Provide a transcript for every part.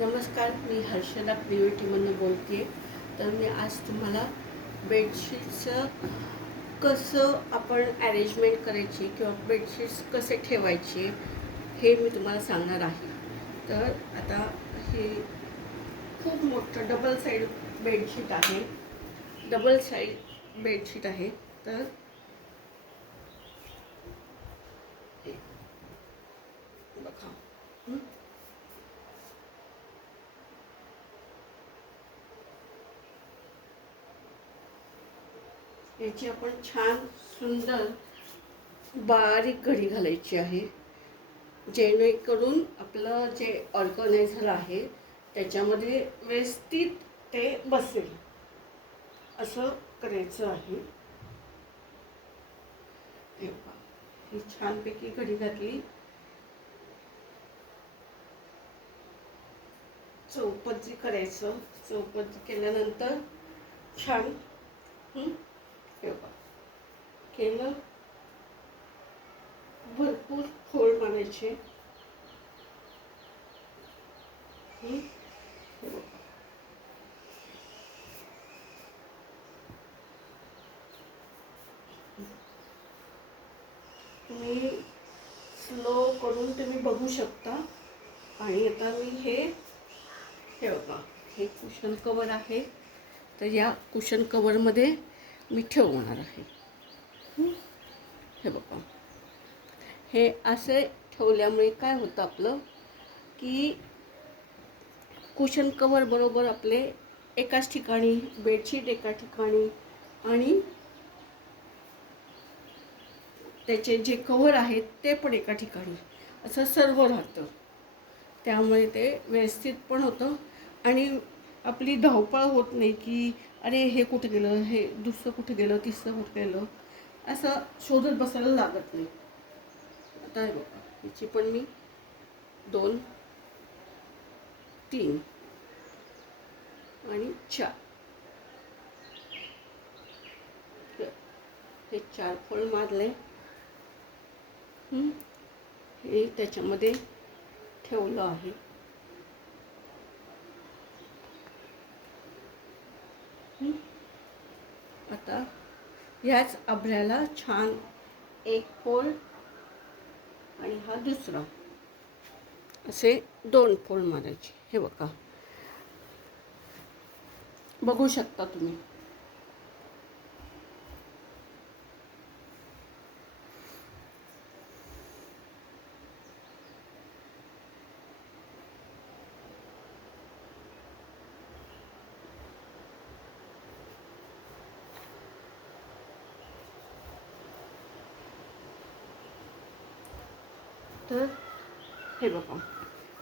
नमस्कार, मी हर्षदा क्रिएटिव्हमधून बोलते आहे. तर मी आज तुम्हाला बेडशीट्सचं कसं आपण अरेंजमेंट करायची किंवा बेडशीट्स कसे ठेवायचे हे मी तुम्हाला सांगणार आहे. तर आता हे खूप मोठं डबल साईड बेडशीट आहे. डबल साईड बेडशीट आहे. तर हे बघा. याची आपण छान सुंदर बारीक घडी घालायची आहे, जेणेकरून आपलं जे ऑर्गनायझर आहे त्याच्यामध्ये व्यवस्थित ते बसेल असं करायचं आहे. हे पहा, ही छानपैकी घडी घातली. चौपदरी करायचं. चौपदरी केल्यानंतर छान हे पहा केलं. भरपूर फोल्ड मारायचे. हे बघा. तुम्ही स्लो करून तुम्ही बघू शकता. आणि आता मी हे बघा, हे कुशन कवर आहे. तर या कुशन कवरमध्ये मी ठेवणार आहे. हे बघा, हे असे ठेवल्यामुळे काय होतं आपलं की कुशन कवर बरोबर आपले एकाच ठिकाणी, बेडशीट एका ठिकाणी आणि त्याचे जे कवर आहेत ते पण एका ठिकाणी, असं सर्व राहतं. त्यामुळे ते व्यवस्थित पण होतं आणि आपली धावपळ होत नाही की अरे हे कुठे गेलं, हे दुसरं कुठे गेलं, तिसरं कुठे गेलं, असं शोधत बसायला लागत नाही. आता हे बघा, याची पण मी 2, 3 आणि 4 हे 4 फोल्ड मारले. हे त्याच्यामध्ये ठेवलं आहे. आता याच आभऱ्याला छान एक फोल्ड आणि हा दुसरा, असे 2 फोल्ड मारायचे. हे बघा, बघू शकता तुम्ही. तर हे बघा,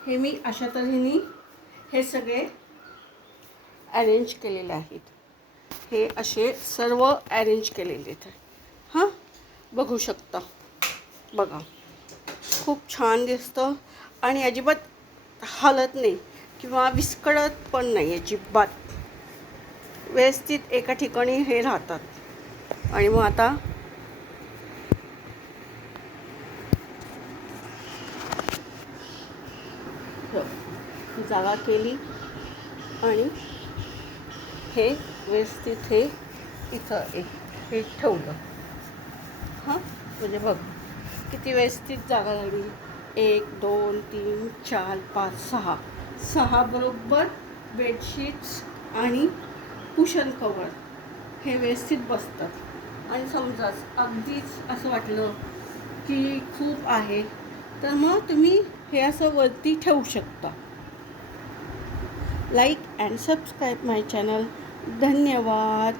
हे मी अशा तऱ्हेने हे सगळे अरेंज केलेले आहेत. हे असे सर्व अरेंज केलेले आहेत. हां, बघू शकता. बघा, खूप छान दिसतं आणि अजिबात हलत नाही किंवा विस्कळत पण नाही. अजिबात व्यवस्थित एका ठिकाणी हे राहतात. आणि मग आता जागा केली आणि हे व्यवस्थित हे इथं हे ठेवलं. हां, म्हणजे बघ किती व्यवस्थित जागा झाली. 1 2 3 4 5 6 बरोबर बेडशीट्स आणि कुशन कवर हे व्यवस्थित बसतात. आणि समजा अगदीच असं वाटलं की खूप आहे तर मग तुम्ही हे असं वरती ठेवू शकता. Like and subscribe my channel. धन्यवाद.